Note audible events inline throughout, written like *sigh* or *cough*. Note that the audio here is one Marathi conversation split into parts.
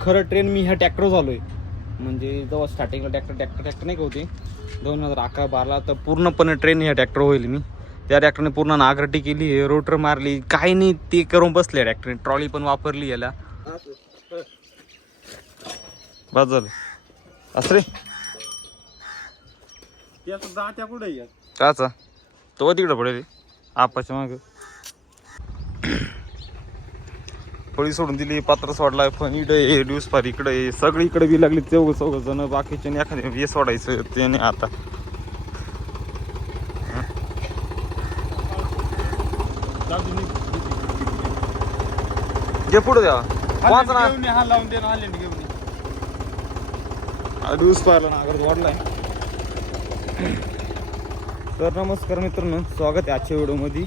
खरं ट्रेन मी ह्या ट्रॅक्टर झालोय म्हणजे जेव्हा स्टार्टिंगला ट्रॅक्टर ट्रॅक्टर ट्रॅक्टर नाही का होते? दोन हजार अकरा बाराला तर पूर्णपणे ट्रेन ह्या ट्रॅक्टर होईल मी. त्या ट्रॅक्टरने पूर्ण नागरटी केली रोटर मारली काही नाही ते करून बसले ट्रॅक्टरने ट्रॉली पण वापरली याला. बस झालं. असं रे. जात्या कुठे काचा तो तिकडं पडेल रे. आपाच्या माग. पळी सोडून दिली पात्र सोडलाय पण इकडे पार इकडे. सगळी इकडे बी लागली चौघ चौघ जण बाकीचे नाही एखादे हे सोडायचं ते नाही आता. जे पुढे द्या वाच ना. हा लावून आले घेऊन. ड्यूस पाहिला ना अगर वाढलाय. तर नमस्कार मित्रांनो स्वागत आहे आजच्या व्हिडिओमध्ये.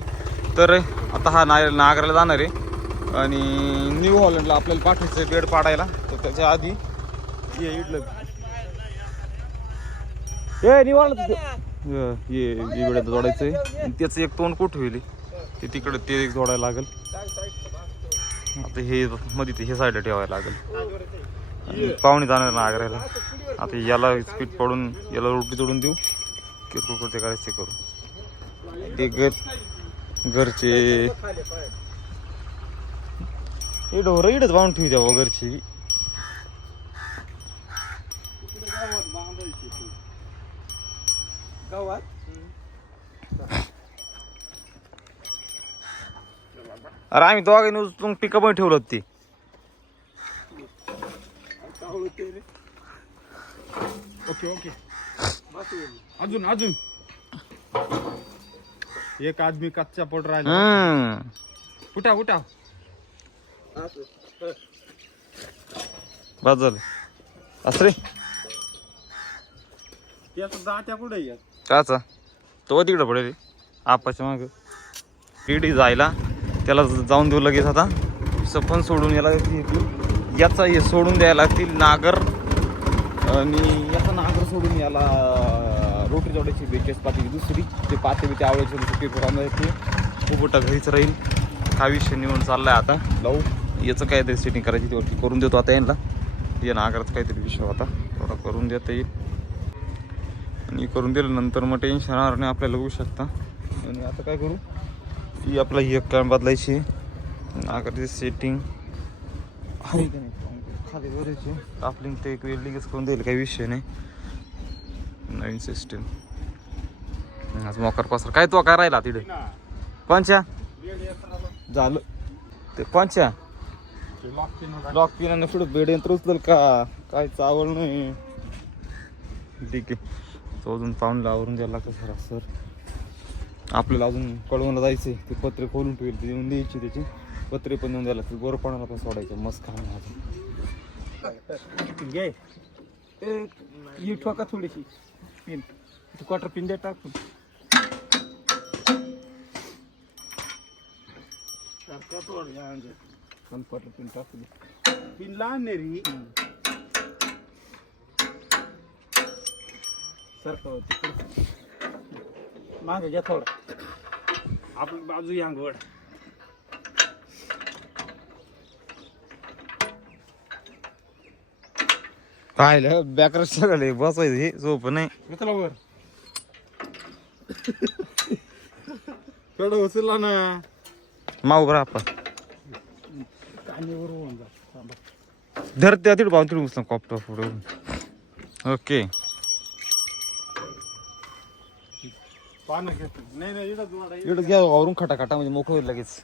तर आता हा नागराला जाणार आहे. आणि न्यू हॉलंडला आपल्याला पाठवायचं बेड पाडायला. तर त्याच्या आधी ये इडलं. ए निवाळलं ये ये बेड जोडायचं आहे त्याचं एक तोंड कुठं होईल ते तिकडे ते एक जोडायला लागेल. आता हे मध्ये ते हे साईडला ठेवायला लागेल. पाहुणे जाणार नागरायला आता याला स्पीड पडून याला रोटी तोडून देऊ. किरकोळ कुठे करायचं करू. ते घर घरचे हे ढोरं इडच बांधून ठेवू द्यावं घरची. गावात? अरे आम्ही दोघांनी उचलून पिकअप ठेवलं होतं ते. Okay okay. अजून अजून. एक आदमी कच्चा पड राहिला. उठा उठा. बस झालं असं रे. कुठे काचा. तो तिकडं पडेल. रे आपाच्या माग. पिढी जायला. त्याला जाऊन देऊ लगेच आता. सपन सोडून याला. याचा हे सोडून द्यायला लागतील नागर. आणि याचा नागर सोडून याला रोटी जोडायची बेचेस पाठी दुसरी. ते पाते बिते आवडायचे सुट्टी करून ते. पोटा घरीच राहील. हा विषय निवडून चाललाय आता. लावू. याचं काहीतरी सेटिंग करायची ती वरती करून देतो आता यांना. या नागराचा काहीतरी विषय होता. थोडा करून देता येईल. आणि करून दिल्यानंतर मग टेन्शन राहणार नाही आपल्याला होऊ शकता. आणि आता काय करू? ही आपला ही एक कॅम बदलायची. नागरची सेटिंग आहे का नाही? खाली कापलिंग ते एक वेल्डिंगच करून देईल काही विषय नाही. नवीन सिस्टीम आज मोकार पासर काय तो काय राहिला तिथे? कोणच्या झालं. ते कोणच्या लॉक पिनाने पुढं बेड यंत्र उचल का? काय चावल नाही. ठीक आहे. तो अजून पाहून आवरून द्यायला लागतं सर सर. आपल्याला अजून कळवूनला जायचंय. ते पत्रे खोलून ठेवेल ते देऊन द्यायची त्याची. पत्रे पण देऊन द्यायला लागतील. बरं पाण्याला पण सोडायचं. मस्त अजून. घे. ही ठोका थोडीशी. पिन तू क्वार्टर पिन दे टाकून पण क्वार्टर पिन टाकू दे पिन लहान नाही रे सारखं तिकडे मागे घ्या थोडं आपली बाजू या गोड पाहिलं बॅकर सगळं बसायचं हे सोपं नाही घेतला वर थोडं उचलला ना माऊ आपण धरते होऊन जा थांबा. धर त्या तिथं पाहून तिथून उचला कॉप्टर पुढे ओके पानं घेतो नाही नाही इथं जोडा इकडं घ्या वावरून खटाखटा म्हणजे मोकळं होईल लगेच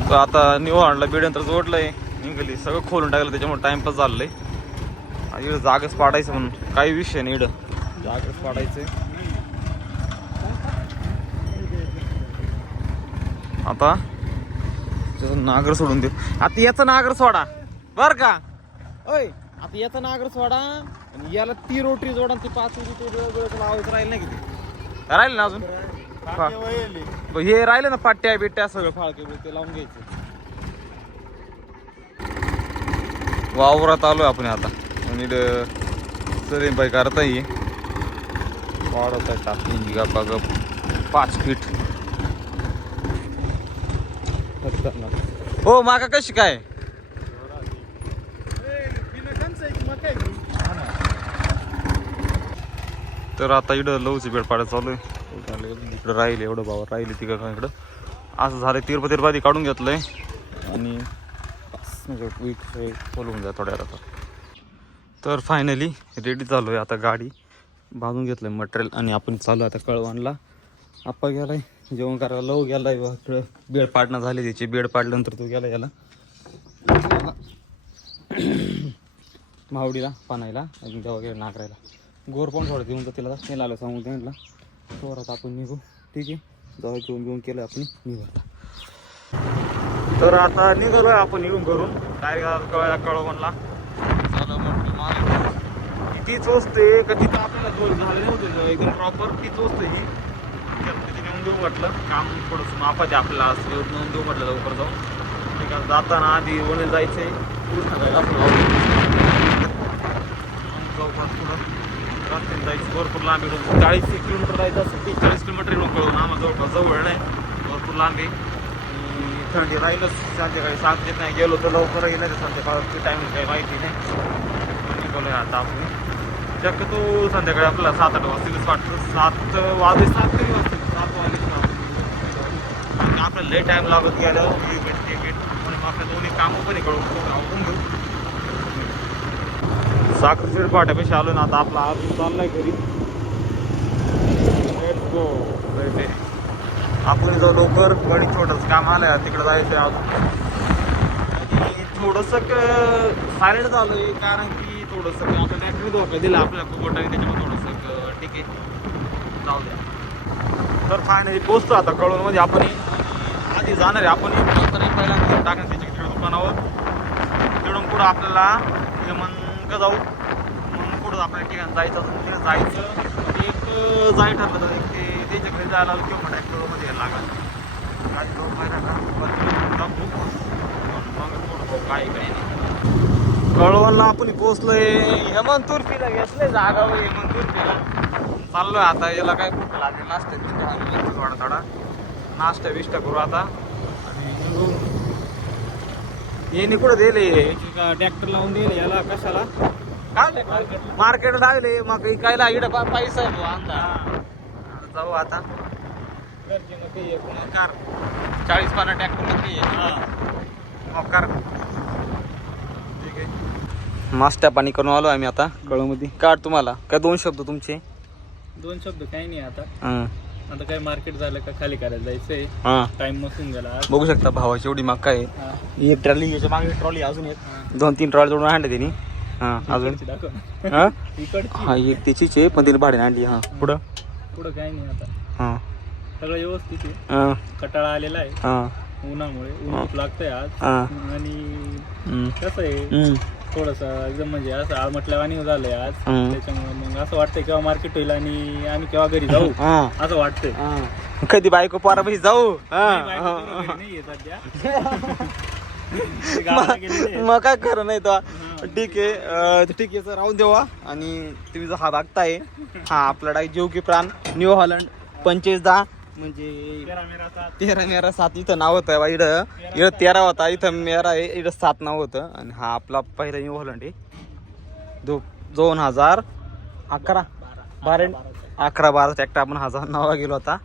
तर आता निवळ आणला बेडनंतर जोडलंय निघाली सगळं खोलून टाकलं त्याच्यामुळे टाइमपास झालंय आणि इकडं जागच पाडायचं म्हणून काही विषय नाही इकडं जागच पाडायचं आता त्याचं नागर सोडून दे आता याचा नागर सोडा. बर का? ओय आता याचा नागर सोडा. आणि याला ती रोटरी जोडा ती पाच लावायचं राहील नाही किती. राहील ना अजून? हे. राहिले ना पाट्या बिट्या सगळं? फाळके ते लावून घ्यायचं. वावरात आलोय आपण आता. आणि सरे बाई करता ये वाढवत आहे टाकली गप पाच फीट हो माका कशी काय? तर आता इकडं लवची बेड पाड चालू आहे. इकडं राहिले एवढं बाबा राहिले तिकडं इकडं. असं झालं तिरपा तिरपाती काढून घेतलं आहे आणि म्हणजे वीक हे बोलवून जा थोड्या आता तर फायनली रेडी चालू आहे आता गाडी. बांधून घेतलं आहे मटेरियल आणि आपण चालू आता कळवानला आप्पा गेला आहे जेवण करायला लव गेला इकडं बेड पाडणं झाले त्याची. बेड पाडल्यानंतर तो गेला याला. मावडीला पानायला अजून तेव्हा गेला नाकरायला गोर पण थोडं देऊन तर तिला तेल आलं सांगून त्यांना. आता आपण निघू. ठीक आहे? जेव्हा जेवण घेऊन केलं आपण निघू आता तर आता निघालो आपण निघून करून काय कळायला कळवणला झालं म्हटलं माल. तीच वस्तू का तिथं आपल्याला दोन झाले नव्हते एकदम प्रॉपर तीच वस्तू ही. देऊ म्हटलं काम थोडंसं मापाचे आपल्याला असं नेऊन देऊ म्हटलं लवकर जाऊन. ठीक आहे जाताना आधी वने जायचं. आहे पूर्ण जायला चौकात पुढं जायचं. भरपूर लांब आहे. चाळीस एक किलोमीटर जायचं असं तीस चाळीस किलोमीटर येऊन कळून आम्हाला जवळपास जवळ नाही. भरपूर लांब आहे. थंडी राहीलच. संध्याकाळी सात देत नाही. गेलो तर लवकर येईल. तर संध्याकाळची टायमिंग काही माहिती नाही. निघालोय आता आपण. शक्यतो संध्याकाळी आपल्याला सात आठ वाजतीलच वाटतं. सात वाजे सात आपल्याला लय टाईम लागत गेल्यावर तिकीट तिकीट म्हणून आपल्या दोन्ही कामं पण इकडं आवडून घेऊ साखर शिड पाट्यापेक्षा आलो ना आता आपला आज चाललाय घरी. आपण जाऊ लवकर. गडी छोटंच काम आलंय तिकडे जायचं अजून. आणि थोडंसं सायलेंट आहे कारण की थोडंसं आपण धोका दिला आपल्याला कुबट त्याच्यामुळे थोडंसं ठीक आहे. जाऊ द्या. तर फायनली पोचतो आता कळून. म्हणजे आपण आधी जाणार आहे. आपण नंतर पहिला टाकणार त्याच्या तिकडे दुकानावर. तिकडून पुढं आपल्याला मग जाऊ. मग पुढं आपल्याला ठिकाण जायचं असेल तिकडे जायचं. एक जाय ठरलं तर एक ते त्याच्याकडे जायला किंवा ट्रॅक्टरमध्ये यायला लागेल. काय दोन माहिती का? मग काही काही काय काय नाही. कळवणला आपण पोहोचलोय. हेमंत तुर्फीला घेतलंय जागा हो हेमंत तुर्फीला. चाललोय आता याला काय भूक लागेल नाश्ता थोडा थोडा नाश्ता बिष्टा करू आता. आणि. येणे कुठं दिले ट्रॅक्टर लावून देईल याला कशाला? मार्केट लागले मग इकायला इकडे पैसा आहे अंदा जाऊ आता. मोकार चाळीस पाना ट्रॅक्टर नक्की ठीक आहे. मास्टर पाणी करून आलो आम्ही आता कळमध्ये काढ तुम्हाला. काय दोन शब्द तुमचे? दोन शब्द काही नाही आता. हां. आता काय मार्केट झालं का खाली करायला जायचंय. हां. टाइम मसून गेला आज. बघू शकता भावाची एवढी मग काय हा. ही ट्रॉली याच्या मागे ट्रॉली अजून. आहेत दोन तीन ट्रॉली जोडून आणले त्यांनी. हां अजून. इकडची दाखव. हां? इकडची. हा ही त्याचीच आहे पण तिने भाडे आणली. हां पुढं? पुढं काही नाही आता. हां. सगळं व्यवस्थित आहे. हां. कटाळा आलेला आहे. हां. उन्हामुळे ऊन खूप लागतंय आज. हां. आणि हम्म. कसं आहे? हम्म. थोडस एकदम म्हणजे असं वाणी झालंय आज हम्म. त्याच्यामुळे मग असं वाटतंय केव्हा मार्केट होईल आणि आम्ही केव्हा घरी जाऊ हां असं वाटतंय. कधी बायको पारापाशी जाऊ नाही, बायको हां. बरोबर नाहीये सध्या *laughs* ते गावाला गेलेले आहेत. मग काय खरं नाही तो. ठीक आहे अं, तर ठीक आहे सर राहून देवा आणि तुम्ही जो हा बघताय हा आपला डाय जीव की प्राण न्यू हॉलंड पंचवीस दहा म्हणजे तेरा मेरा सात. इथं नाव होतं बा इकडं इकडं तेरा होता इथं मेरा आहे इकडं सात नाव होतं. आणि हा आपला पहिला न्यू हॉलंड आहे दो दोन हजार अकरा. बारा अकरा बारा ट्रॅक्टर आपण हजार नावा गेलो होता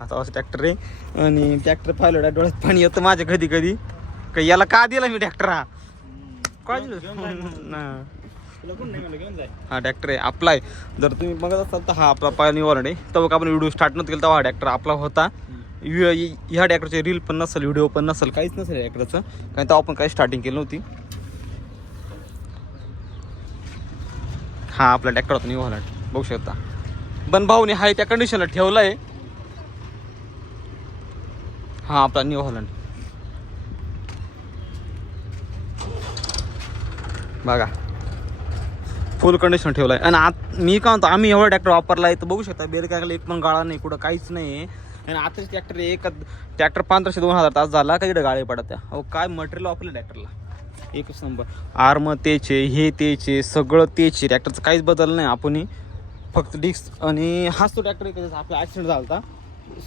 आता असं ट्रॅक्टर आहे आणि ट्रॅक्टर पाहिलं डोळ्यात पाणी येतं माझ्या कधी कधी याला का दिला मी ट्रॅक्टर हा? काय. दिलं? हा ट्रॅक्टर आहे. आपला आहे. जर तुम्ही बघत असाल तर हा आपला न्यू हॉलंड आहे. तेव्हा आपण व्हिडिओ स्टार्ट नव्हतं केलं तेव्हा हा ट्रॅक्टर आपला होता. ह्या ट्रॅक्टरचे रील पण नसेल व्हिडिओ पण नसेल काहीच नसेल ट्रॅक्टरचं कारण तेव्हा आपण काही स्टार्टिंग केली नव्हती. हा आपला ट्रॅक्टर होता न्यू हॉलंड बघू शकता. पण भाऊने हा त्या कंडिशनला ठेवला आहे हा आपला न्यू हॉलंड बघा. फुल कंडिशन ठेवलाय. आणि आत मी काय म्हणतो आम्ही एवढा ट्रॅक्टर वापरलाय तर बघू शकता बेल काय एक पण गाळा नाही कुठं काहीच नाही. आहे आणि आताच ट्रॅक्टर एक ट्रॅक्टर पंधराशे दोन हजार तास झाला का इकडे गाळे पडत आहे अहो काय मटेरियल वापरलं ट्रॅक्टरला एकच नंबर. आर्म तेचे हे तेचे सगळं तेचे. ट्रॅक्टरचं काहीच बदल नाही आपण फक्त डिस्क आणि हाच तो ट्रॅक्टर आहे. आपला ॲक्सिडेंट झाला होता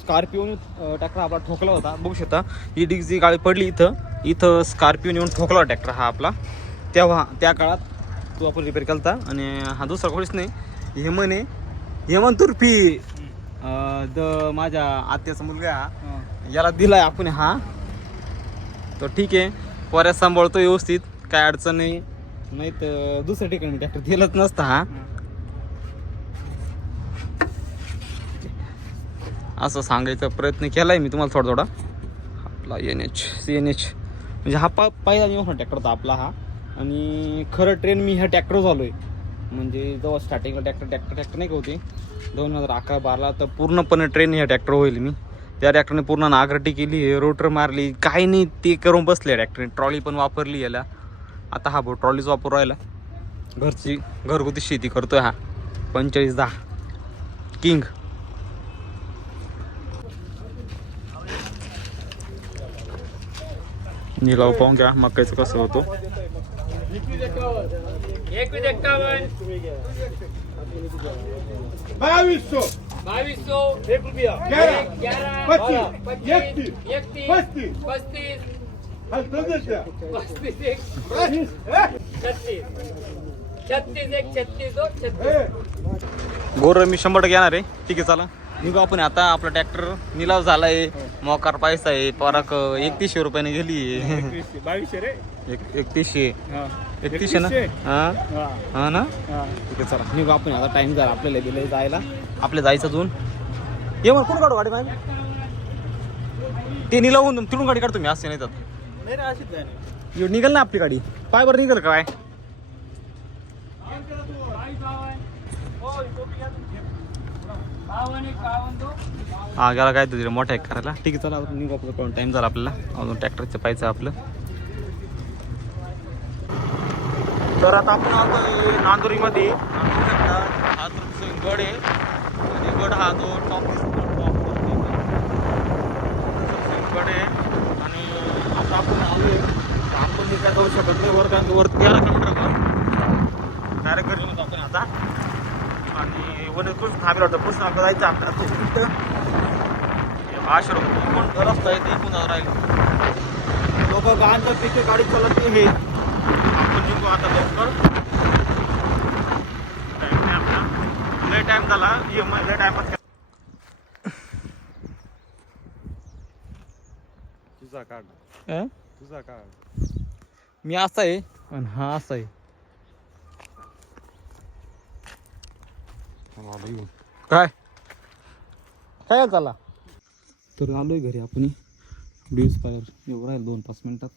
स्कॉर्पिओ ट्रॅक्टर आपला ठोकला होता. बघू शकता ही डिस्क जी गाडी पडली इथं इथं स्कॉर्पिओ येऊन ठोकला ट्रॅक्टर हा आपला. तेव्हा त्या काळात तो आपण रिपेअर केला होता आणि हा दुसरा कोणीच नाही. हे म्हणे हेमंत तुर्फी द माझ्या आत्याचा मुलगा आहे हा. याला दिलाय आपण हा. तर ठीक आहे. पोऱ्यात सांभाळतो व्यवस्थित काय अडचण नाही. नाही तर दुसऱ्या ठिकाणी ट्रॅक्टर दिलंच नसता हा. असं सांगायचा प्रयत्न केलाय मी तुम्हाला थोडा थोडा. आपला N H C N H म्हणजे हा पा पहिला ट्रॅक्टर होता आपला हा. आणि खरं ट्रेन मी ह्या ट्रॅक्टर आहे म्हणजे जेव्हा स्टार्टिंगला ट्रॅक्टर ट्रॅक्टर ट्रॅक्टर नाही का होते? दोन हजार अकरा बाराला तर पूर्णपणे ट्रेन ह्या ट्रॅक्टर होईल मी. त्या ट्रॅक्टरने पूर्ण नागरटी केली रोटर मारली काही नाही ते करून बसले ट्रॅक्टरने ट्रॉली पण वापरली याला. आता हा भाऊ ट्रॉलीच वापरू राहिला. घरची घरगुती शेती करतोय हा. पंचेचाळीस दहा. किंग निलाव पाहून घ्या मकाईचं कसं होतो. छत्तीस. छत्तीस एक छत्तीस. गोर मी शंभर टक्के येणार आहे. ठीक आहे चला. निघू आपण आता. आपला ट्रॅक्टर निलाव झालाय. मोकार पैसा आहे. पराक एकतीसशे रुपयाने गेली बावीसशे रे. एक एकतीसशे हा. एकतीसशे ना? हा? हा, ना. ठीक आहे चला. निघू आपण. आता टाइम झाला. आपल्याला दिलं जायला. आपल्या जायचं अजून. ये मग कुठं काढू गाडी ते निलावून तिथून गाडी काढतो मी. असे नाही तर निघल ना आपली गाडी. पाय बरं निघल काय हा गेला काय तुझ्या मोठा एक करायला. ठीक आहे चला. निघू आपलं टाइम झाला आपल्याला. अजून ट्रॅक्टरचं पाहिजे आपलं तर आता आपण आलो नांदुरीमध्ये. हा तुमचा गड आहे. आणि गड हा जो टॉप गड आहे. आणि आता आपण आलोय आपण मी काय जाऊ शकत नाही वर कारण की वर तेरा किलोमीटर डायरेक्ट घरी येतो आपण आता. आणि वन कृष्ण थांबेल वाटतं. कृष्ण आपलं जायचं आपल्याला तो मिनिटं. आश्रम कोण रस्ता आहे ते कोण राहिलं. लोक गांच्या पिके गाडी चालत हे आपण निघू आता लवकर. टाइम नाही आपला. लय टाइम झाला. ये मग लय टाइमच तुझा काढ? तुझा काढ मी असा आहे. आणि हा असा आहे. काय? काय चालला तर आलोय घरी आपण. ड्यूज फायर एवढं राहील दोन पाच मिनिटात.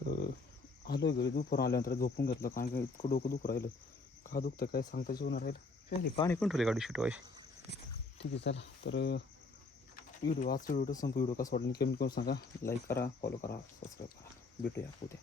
तर आलोय घरी दुपार आल्यानंतर झोपून घेतलं कारण की इतकं डोकं दुखू राहिलं. का दुखतं काय सांगता येऊन राहिलं. नाही पाणी पण ठेवले गाडी शिटवायची? ठीक आहे चला. तर व्हिडिओ आजचा व्हिडिओ संप व्हिडिओ कसा वाटला कमेंट करून सांगा. लाईक करा फॉलो करा सबस्क्राईब करा. भेटूया उद्या